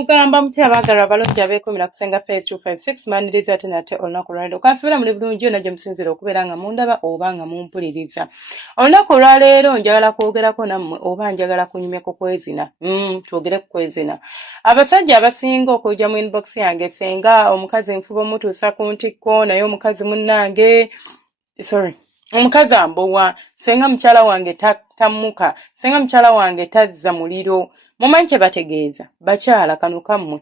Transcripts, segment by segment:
Mugamba muti abaagala abalungi abeekumira kusenga Phase 256 maniriza ate nate olunaku lwaleero kansubira muli bulungi yonna gye musinzira okubeera nga mundaba oba nga mumpuliriza. Olunaku lwaleero njagala kwogerako nammwe oba njagala kunyumyako kwezina. Twogere ku kwezina. Abasajja abasinga okujja mu inbox yange senga omukazi nfuba omutuusa ku ntikko naye omukazi munnange omukazi ambowa senga mukyala wange tammuka senga mukyala wange tazza muliro. Mumanyi kye bategeeza bakyala kano kammwe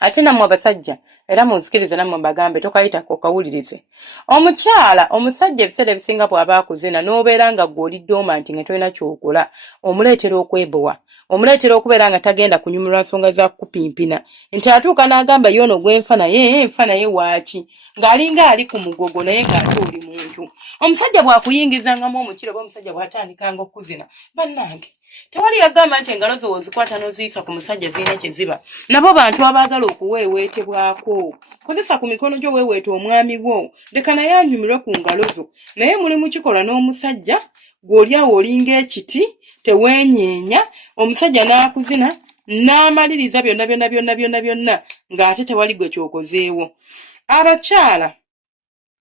ate nammwe abasajja era munzikirize nammwe mbagambe tokayitako kawulirize. Omusajja ebiseera ebisinga bw'aba akuzina n'obeera nga gw'oliddooma nti nga tolina ky'okola omuleetera okwebowa omuleetera okubeera nga tagenda kunyumirwa nsonga za kupimpina nti atuuka n'agamba yono gwenfa naye waaki ng'alinga ali ku mugogo naye ng'ate oli muntu. Omusajja bw'akuyingizangamu omukiro oba omusajja bw'atandikanga okuzina bannange tewali yagamba nti engalo zo ozikwata n'oziyisa ku musajja zirina kye ziba. Nabo bantu abaagala okuweeweetebwako. Kozesa ku mikono gyo weeweeta omwami wo leka naye anyumirwe ku ngalo zo naye muli mu kikolwa n'omusajja gw'oli awo olinga ekiti teweenyeenya omusajja n'akuzina n'amaliriza byonna ng'ate tewali gwe kyokozeewo. Abakyala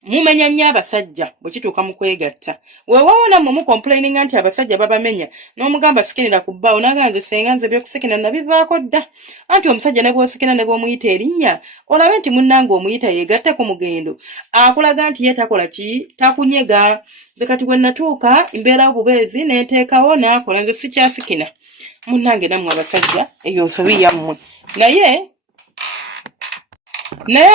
mumenya nnyo abasajja bwe kituuka mu kwegatta. Weewaawo nammwe mukomplaininga nti abasajja babamenya n'omugamba sikinira ku bbaawo n'agamba nze senga nze by'okusikina nabivaako dda. Anti omusajja ne bw'osikina ne bw'omuyita erinnya olabe nti munnange omuyita yeegatte ku mugendo akulaga nti ye takola ki takunyega. Nze kati bwe natuuka mbeerawo bubeezi n'enteekawo n'akola nze sikyasikina. Munnange nammwe abasajja eyo nsobi yammwe. Naye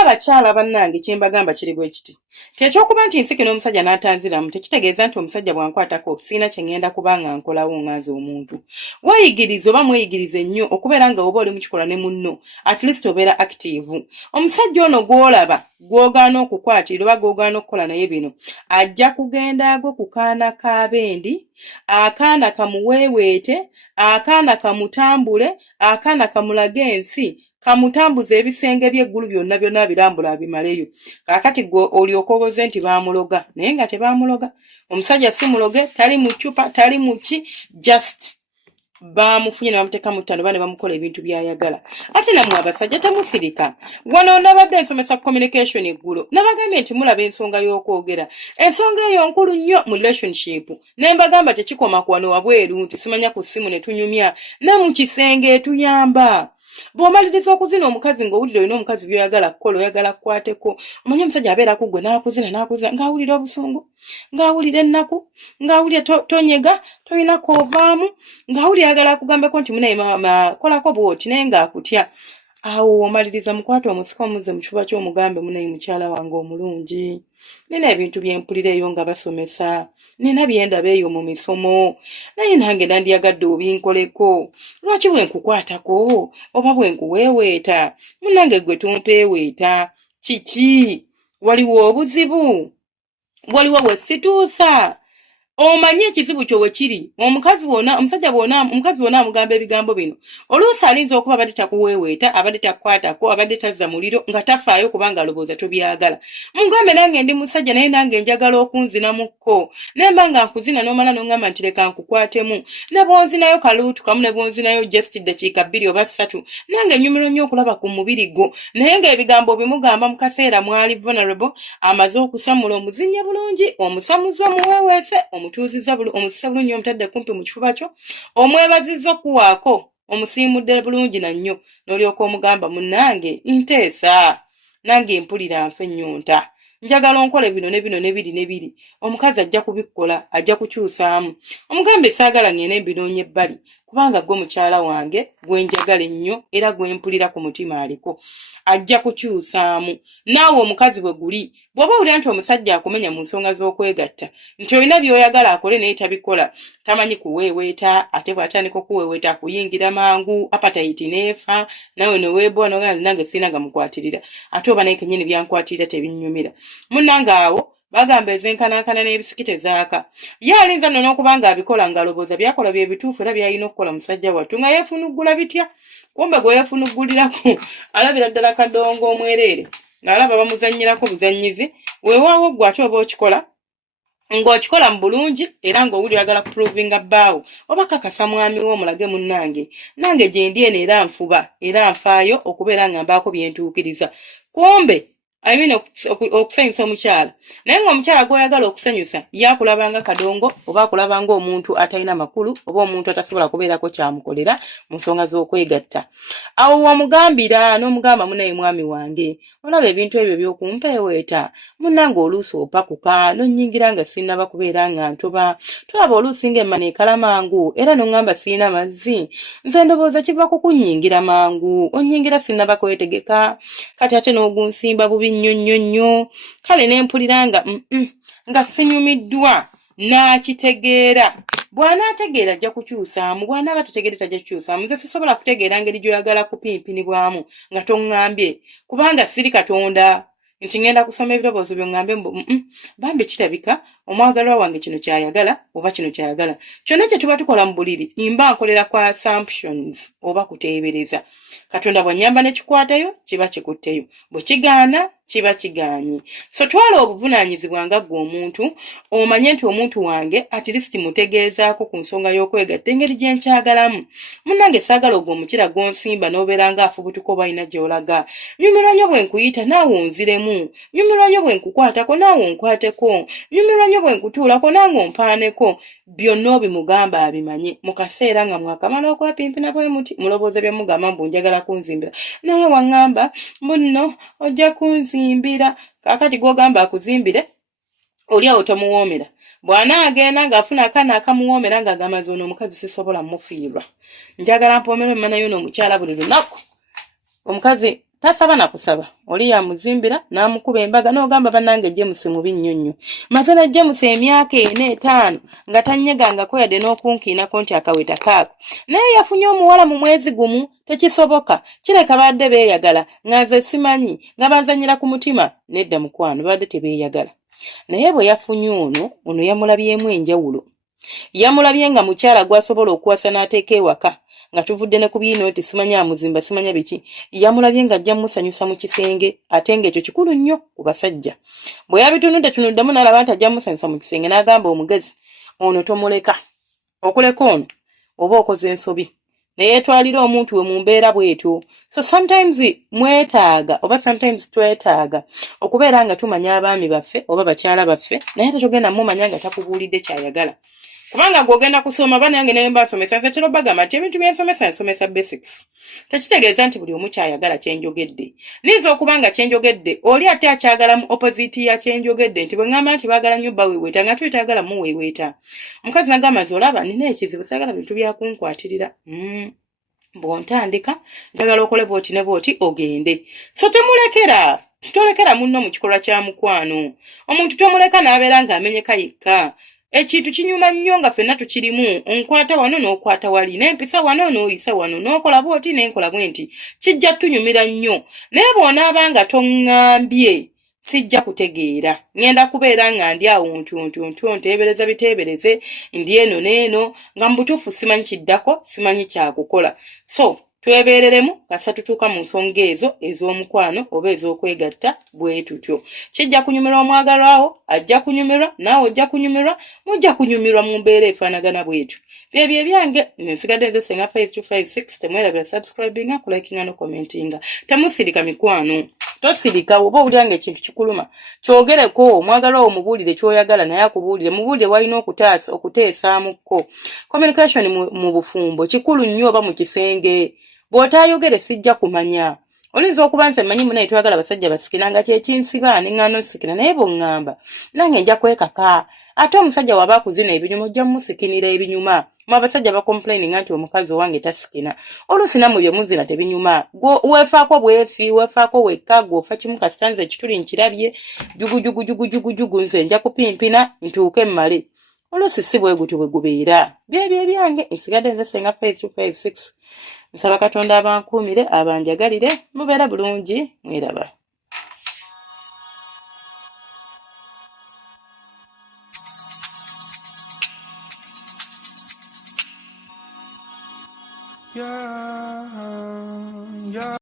abakyala bannange kye mbagamba kiri bwe kiti. Tekyokuba nti nsikina omusajja n'atanziramu tekitegeeza nti omusajja bw'ankwatako siina kye ngenda kubanga nkolawo nganze omuntu. Weeyigirize oba mweyigirize nnyo okubeera nga oba oli mu kikolwa ne munno at least obeera active. Omusajja ono gw'olaba gw'ogaana okukwatirwa oba gw'ogaana okukola naye bino ajja kugenda agwe ku kaana k'abendi, akaana kamuweeweete, akaana kamutambule, akaana kamulage ensi kamutambuza ebisenge by'eggulu byonna birambula abimaleyo. Kaakati gwe olyoka oboze nti baamuloga naye nga tebaamuloga. Omusajja si muloge tali mu ccupa tali mu ki just baamufunye ne bamuteeka mu ttano ne bamukola ebintu by'ayagala. Ate nammwe abasajja temusirika. Wano nabadde nsomesa communication eggulo nabagambye nti mulaba ensonga y'okwogera. Ensonga eyo nkulu nnyo mu relationship ne mbagamba tekikoma ku wano wabweru nti simanya ku ssimu ne tunyumya ne mu kisenge etuyamba. Bw'omaliriza okuzina omukazi ng'owulira olina omukazi by'oyagala kukola oyagala kukwateko omanyi omusajja abeera kugwe n'akuzina ng'awulira obusungu ng'awulira ennaku ng'awulira tonyega tolina koovaamu ng'awulira ayagala akugambeko nti munaye maama kolako bw'oti naye ng'akutya. Awo omaliriza mukwate omusika omuze mu kifuba ky'omugambe munaye mukyala wange omulungi. Nina ebintu bye mpulira eyo nga basomesa nina bye ndaba eyo mu misomo naye nange nandiyagadde obinkoleko. Lwaki bwe nkukwatako oba bwe nkuweeweeta munnange gwe tompeeweeta kiki? Waliwo obuzibu waliwo bwe situusa omanyi ekizibu kyo we kiri. Omusajja omukazi wonna amugamba ebigambo bino oluusi alinza okuba abadde takuweeweeta abadde takukwatako abadde tazza muliro nga tafaayo kubanga alowooza tobyagala. Mugambe nange ndi musajja naye nange njagala okunzinamukko nemba nga nkuzina n'omala n'ongamba nti leka nkukwatemu ne bwonzinayo kaluutu kamu ne bwonzinayo just eddakiika 2 oba 3 nange nyumirwa nnyo okulaba ku mubiri gwo naye ng'ebigambo bimugamba mu kaseera mwali vulnerable amaze okusamula omuzinye bulungi omusamuza omuweeweese omutuuzizza omusisa bulungi omutadde kumpi mu kifuba kyo omwebazizza okuwaako omusiimudde bulungi nannyo n'olyoka omugamba munnange nteesa nange mpulira nfe ennyonta njagala onkole bino ne bino ne biri omukazi ajja kubikola ajja kukyusaamu. Omugambe saagala ngene mbinoonye ebbali kubanga gwe mukyala wange gwe njagala ennyo era gwe mpulira ku mutima aliko ajja kukyusaamu. Naawe omukazi bwe guli bw'oba owulira nti omusajja akumenya mu nsonga z'okwegatta nti olina by'oyagala akole naye tabikola tamanyi kuweeweeta ate bw'atandika okuweeweeta akuyingira mangu appetite neefa nawe ne weebowa n'oganza nange sirina gamukwatirira ate oba naye kennyini byankwatirira tebinnyumira. Munnange awo bagamba ezenkanankana n'ebisikite zaaka ye alinza nno n'okubanga abikola ng'alowooza byakola bye bituufu era byalina okukola musajja wattu nga yeefunuggula bitya kumbe gwe yeefunuggulirako alabira ddala kadongo omwereere ng'alaba bamuzannyirako buzannyizi weewaawo gwe ate oba okikola ng'okikola mu bulungi era ng'owuli oyagala kuprovinga bbaawo oba kakasa mwami wo omulage munnange nange gye ndi eno era nfuba era nfaayo okubeera nga mbaako bye ntuukiriza kumbe okusanyusa omukyala naye ng'omukyala gw'oyagala okusanyusa yakulabanga kadongo oba akulabanga omuntu atalina makulu oba omuntu atasobola kubeerako kyamukolera mu nsonga z'okwegatta awo wamugambira n'omugamba munaye mwami wange olaba ebintu ebyo by'okumpeeweeta munnange oluusi opakuka n'onnyingira nga sinnaba kubeera nga ntoba tolaba oluusi ng'emmana ekala mangu era n'oŋŋamba sirina mazzi nze ndowooza kiva kukunnyingira mangu onnyingira sinnaba kwetegeka kati ate n'ogunsimba bubi nnyo kale ne mpulira nga sinyumiddwa n'akitegeera bw'anaategeera ajja kukyusaamu bw'anaaba tategeere tajja kukyusaamu nze sisobola kutegeera ngeri gy'oyagala kupimpinibwamu nga toŋŋambye kubanga siri katonda nti ngenda kusoma ebirowoozo by'oŋŋambe bambi kirabika omwagalwa wange kino kyayagala oba kino kyayagala kyonna kye tuba tukola mu buliri mba nkolera kwa assumptions oba kuteebereza katonda bw'annyamba ne kikwatayo kiba kikutteyo bwe kigaana kiba kigaanye so twala obuvunaanyizibwa nga ggwe omuntu omanye nti omuntu wange at least mutegeezaako ku nsonga y'okwegatta engeri gye nkyagalamu munnange saagala ogwo omukira gw'onsimba n'obeera ng'afubutuka oba alina gy'olaga nyumirwa nnyo bwe nkuyita naawe onziremu nyumirwa nnyo bwe nkukwatako naawe onkwateko nyumirwa nnyo bwe nkutuulako nange ompaaneko byonna obimugamba abimanye mu kaseera nga mwakamala okwapimpina bwe muti mulowooza bye mugamba mbu njagala kunzimbira naye waŋŋamba munno ojja kunzimbira kaakati gw'ogamba akuzimbire oli awo tomuwoomera bw'anaagenda ng'afuna akaana akamuwoomera ng'agamba ono omukazi sisobola mufiirwa njagala mpoomera emmanayo n'omukyala buli lunaku omukazi tasaba na kusaba oli yamuzimbira n'amukuba embaga n'ogamba bannange James mubi nnyo maze na James emyaka 4-5 nga tannyegangako yadde n'okunkiinako nti akaweta kaako naye yafunye omuwala mu mwezi gumu tekisoboka kireka badde beeyagala nga nze simanyi nga banzanyira ku mutima nedda mukwano badde tebeeyagala naye bwe yafunye ono yamulabyemu enjawulo yamulabye nga mukyala gwasobola okuwasa n'ateeka ewaka nga tuvudde ne ku biinooti simanya amuzimba simanya biki yamulabye nga ajja musanyusa mu kisenge ate ng'ekyo kikulu nnyo ku basajja bwe yabitunuddetunuddemu n'alaba nti ajja musanyusa mu kisenge n'agamba omugezi ono tomuleka okuleka ono oba okoze ensobi neyeetwalira omuntu we mu mbeera bw'etyo so sometimes mwetaaga oba sometimes twetaaga okubeera nga tumanya abaami baffe oba bakyala baffe naye tetugenda mumanya nga takubuulidde kyayagala kubanga gw'ogenda kusoma banange naye mba nsomesa nze tero bagamba nti ebintu nsomesa basics tekitegeeza nti buli omu kyayagala kyenjogedde niinza okuba nga kyenjogedde oli ate akyagala mu opposite ya kyenjogedde nti bwe ŋŋamba nti baagala nnyo baweeweeta nga twetagala muweeweeta omukazi nagamba nze olaba nina ekizibu saagala bintu byakunkwatirira bw'ontandika njagala okole bw'oti ne bw'oti ogende so tolekera munno mu kikolwa kya mukwano omuntu tomuleka n'abeera ng'amenyeka yekka ekintu kinyuma nnyo nga ffenna tukirimu onkwata wano n'okwata wali n'empisa wano n'oyisa wano n'okola bw'oti n'enkola bwe nti kijja tunyumira nnyo naye bw'onaaba nga toŋŋambye sijja kutegeera ngenda kubeera nga ndi awo nteebereza biteebereze ndi eno n'eno nga mu butuufu simanyi kiddako simanyi kyakukola so twebeereremu kasa tutuuka mu nsonga ezo ez'omukwano oba ez'okwegatta bwe tutyo kijja kunyumirwa omwagalwawo ajja kunyumirwa naawe ojja kunyumirwa mujja kunyumirwa mu mbeera efaanagana bwetyo byebyo ebyange nsigadde nze Senga 5256 temwerabira subscribinga kulikinga no commentinga temusirika mikwano tosirika oba owulira ekintu kikuluma kyogereko omwagalwawo omubuulire ky'oyagala naye akubuulire mubuulire walina okuteesaamuko communication mu bufumbo kikulu nnyo oba mu kisenge bw'otaayogere sijja kumanya oyinza okuba nze mmanyi munaye twagala basajja basikira nga kyekinsiba neŋŋaano sikira naye bw'oŋŋamba nange nja kwekaka ate omusajja waba akuzina ebinyuma ojja mumusikinira ebinyuma mu abasajja bakomplaininga nti omukazi owange tasikina oluusi nammwe bye muzina tebinyuma weefaako bwefi weefaako wekka gwofa kimu kasita nze ekituli nkirabye jugujugujugujugujugu nze nja kupimpina ntuuke mmale oluusi si bwe gutyo bwe gubeera byebyo ebyange nsigadde nze Senga 5256 nsaba Katonda abankuumire abanjagalire mubeera bulungi mweraba. Yeah.